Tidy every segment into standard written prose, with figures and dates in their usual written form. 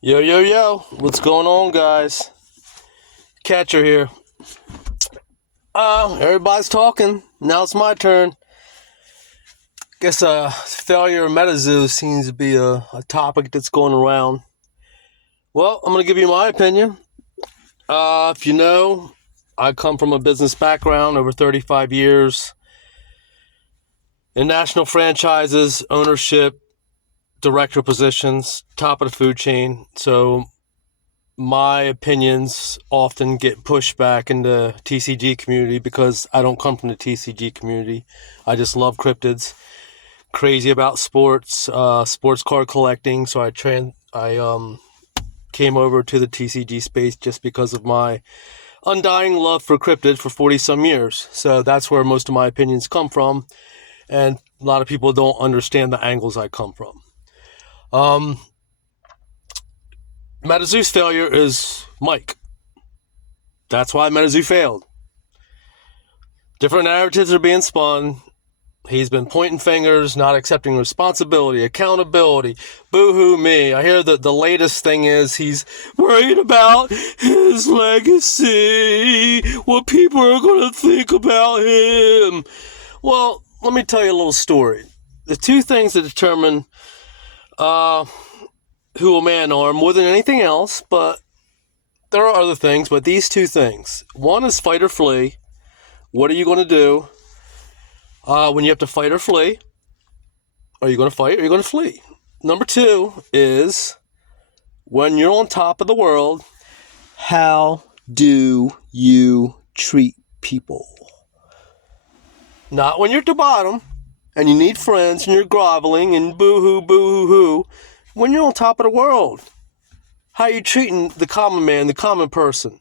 Yo, yo, yo. What's going on, guys? Catcher here. Everybody's talking. Now it's my turn. Guess failure of MetaZoo seems to be a topic that's going around. Well, I'm going to give you my opinion. If you know, I come from a business background over 35 years in national franchises, ownership, director positions, top of the food chain. So my opinions often get pushed back in the TCG community because I don't come from the TCG community. I just love cryptids. Crazy about sports, sports card collecting. So I came over to the TCG space just because of my undying love for cryptids for 40 some years. So that's where most of my opinions come from. And a lot of people don't understand the angles I come from. MetaZoo's failure is Mike. That's why MetaZoo failed. Different narratives are being spun. He's been pointing fingers, not accepting responsibility, accountability. Boo-hoo me. I hear that the latest thing is he's worried about his legacy, what people are going to think about him. Well, let me tell you a little story. The two things that determine who a man are more than anything else, but there are other things, but these two things. One is fight or flee. What are you going to do when you have to fight or flee? Are you going to fight or are you going to flee? Number two is when you're on top of the world, how do you treat people? Not when you're at the bottom and you need friends and you're groveling and boo-hoo, boo-hoo-hoo. When you're on top of the world, how are you treating the common man, the common person?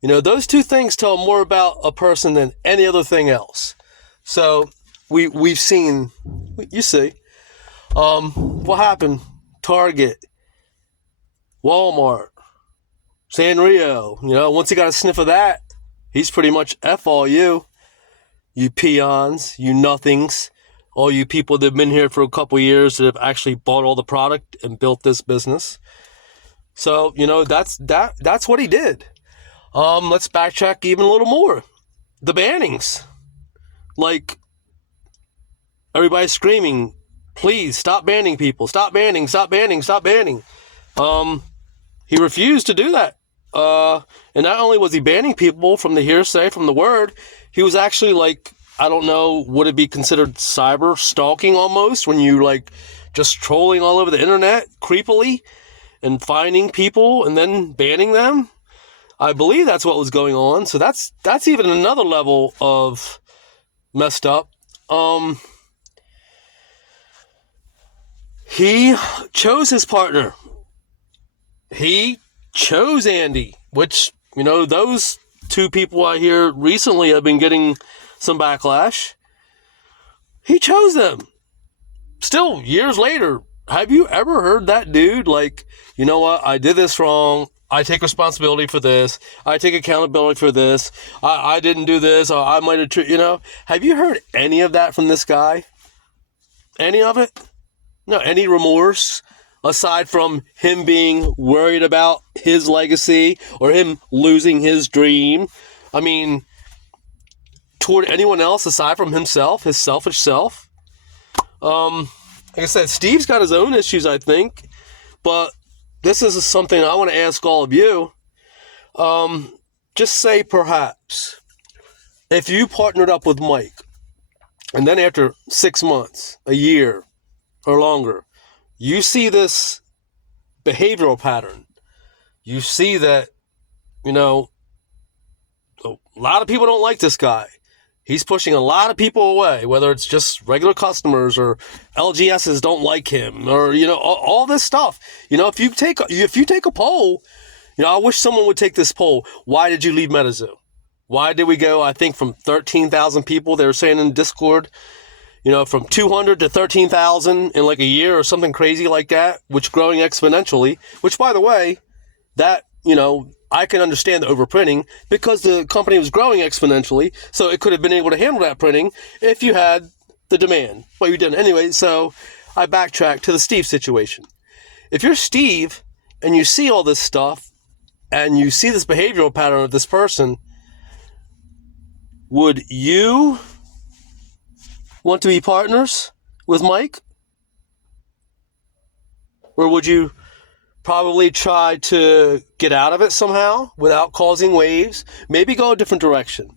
You know, those two things tell more about a person than any other thing else. So we've seen, you see, what happened? Target, Walmart, Sanrio. You know, once he got a sniff of that, he's pretty much F all you peons, you nothings. All you people that have been here for a couple years that have actually bought all the product and built this business. So, you know, that's what he did. Let's backtrack even a little more. The bannings. Like, everybody's screaming, please stop banning people. Stop banning, stop banning, stop banning. He refused to do that. And not only was he banning people from the hearsay, from the word, he was actually like, I don't know, would it be considered cyber stalking almost when you like just trolling all over the internet creepily and finding people and then banning them? I believe that's what was going on. So that's even another level of messed up. He chose his partner. He chose Andy, which, you know, those two people I hear recently have been getting some backlash. He chose them. Still, years later, have you ever heard that dude like, you know what, I did this wrong, I take responsibility for this, I take accountability for this, I didn't do this, or I might have, you know, have you heard any of that from this guy? Any of it? No, any remorse? Aside from him being worried about his legacy or him losing his dream. I mean, toward anyone else aside from himself, his selfish self. Like I said, Steve's got his own issues, I think. But this is something I want to ask all of you. Just say perhaps, if you partnered up with Mike, and then after 6 months, a year, or longer, you see this behavioral pattern. You see that, you know, a lot of people don't like this guy. He's pushing a lot of people away, whether it's just regular customers or LGSs don't like him, or, you know, all this stuff. You know, if you take a poll, you know, I wish someone would take this poll. Why did you leave MetaZoo? Why did we go, I think, from 13,000 people, they were saying in Discord, you know, from 200 to 13,000 in like a year or something crazy like that, which growing exponentially, which, by the way, that, you know, I can understand the overprinting because the company was growing exponentially, so it could have been able to handle that printing if you had the demand. Well, you didn't. Anyway, so I backtrack to the Steve situation. If you're Steve and you see all this stuff, and you see this behavioral pattern of this person, would you want to be partners with Mike? Or would you probably try to get out of it somehow without causing waves? Maybe go a different direction.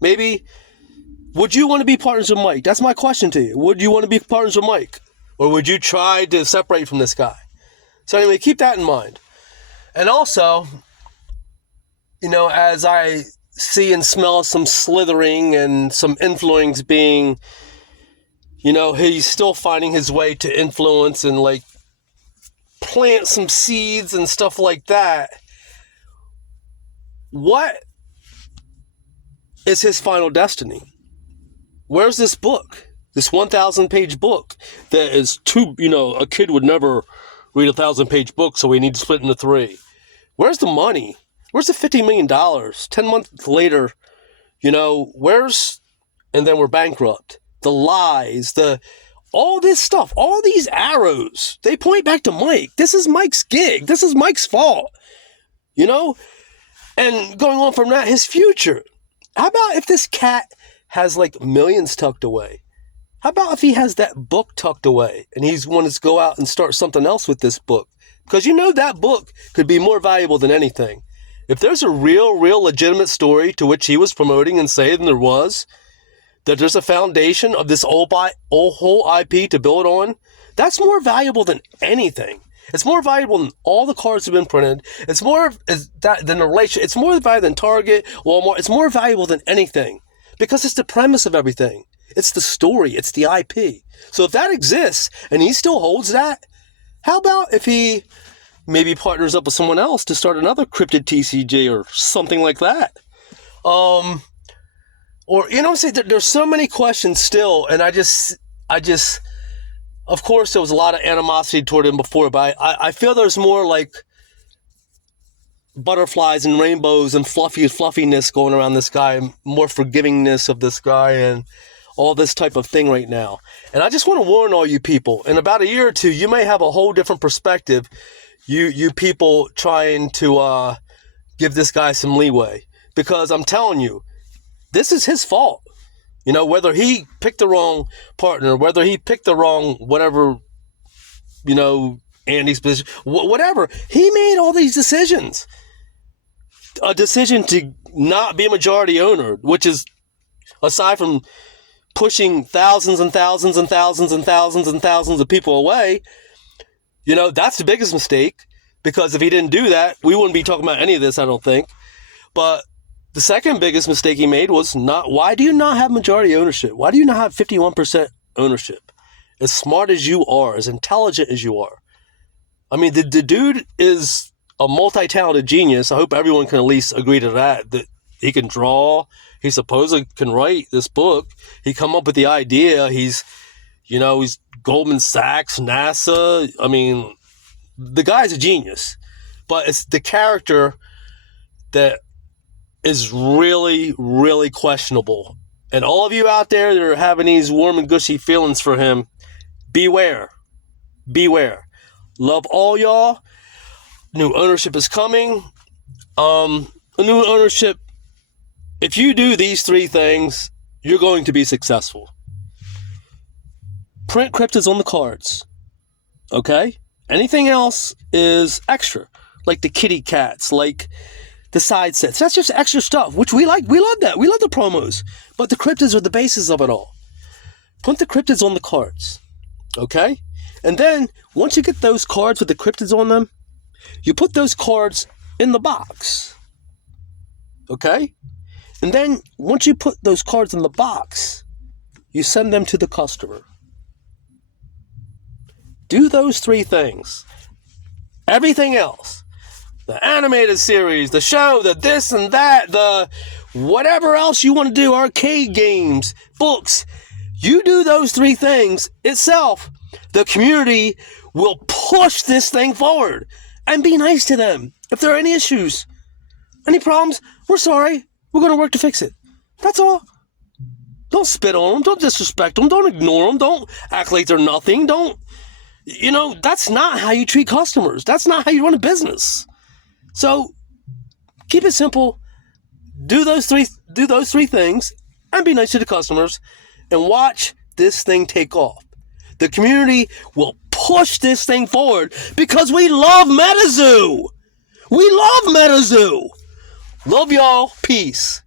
Maybe, would you want to be partners with Mike? That's my question to you. Would you want to be partners with Mike? Or would you try to separate from this guy? So anyway, keep that in mind. And also, as I see and smell some slithering and some influence being, he's still finding his way to influence and like plant some seeds and stuff like that. What is his final destiny? Where's this book? This 1,000-page book that is a kid would never read a 1,000-page book, so we need to split into 3. Where's the money? Where's the $50 million? 10 months later, and then we're bankrupt. The lies, all this stuff, all these arrows, they point back to Mike. This is Mike's gig. This is Mike's fault. And going on from that, his future. How about if this cat has like millions tucked away? How about if he has that book tucked away and he's wanting to go out and start something else with this book? Because that book could be more valuable than anything. If there's a real legitimate story to which he was promoting and saying there was, that there's a foundation of this whole IP to build on, that's more valuable than anything. It's more valuable than all the cards have been printed. It's more than the relation. It's more valuable than Target, Walmart. It's more valuable than anything because it's the premise of everything. It's the story. It's the IP. So if that exists and he still holds that, how about if he maybe partners up with someone else to start another cryptid TCG or something like that? Or, there's so many questions still, and I just, of course, there was a lot of animosity toward him before, but I feel there's more like butterflies and rainbows and fluffiness going around this guy, more forgivingness of this guy, and all this type of thing right now. And I just want to warn all you people, in about a year or two, you may have a whole different perspective. You people trying to give this guy some leeway, because I'm telling you, this is his fault. Whether he picked the wrong partner, whether he picked the wrong whatever, Andy's position, whatever. He made all these decisions. A decision to not be a majority owner, which is, aside from pushing thousands and thousands and thousands and thousands and thousands of people away, that's the biggest mistake, because if he didn't do that, we wouldn't be talking about any of this, I don't think. But the second biggest mistake he made was why do you not have majority ownership? Why do you not have 51% ownership? As smart as you are, as intelligent as you are. I mean, the dude is a multi-talented genius. I hope everyone can at least agree to that he can draw. He supposedly can write this book. He come up with the idea. He's Goldman Sachs, NASA. I mean, the guy's a genius. But it's the character that is really, really questionable. And all of you out there that are having these warm and gushy feelings for him, beware. Beware. Love all y'all. New ownership is coming. A new ownership, if you do these 3 things, you're going to be successful. Print cryptids on the cards. Okay? Anything else is extra. Like the kitty cats, like the side sets. That's just extra stuff, which we like. We love that. We love the promos. But the cryptids are the basis of it all. Put the cryptids on the cards. Okay? And then, once you get those cards with the cryptids on them, you put those cards in the box. Okay? And then, once you put those cards in the box, you send them to the customer. Do those 3 things. Everything else, the animated series, the show, the this and that, the whatever else you want to do, arcade games, books, you do those 3 things itself, the community will push this thing forward. And be nice to them. If there are any issues, any problems, we're sorry. We're going to work to fix it. That's all. Don't spit on them. Don't disrespect them. Don't ignore them. Don't act like they're nothing. Don't, That's not how you treat customers. That's not how you run a business. So keep it simple. Do those three things and be nice to the customers and watch this thing take off. The community will push this thing forward because we love MetaZoo. We love MetaZoo. Love y'all. Peace.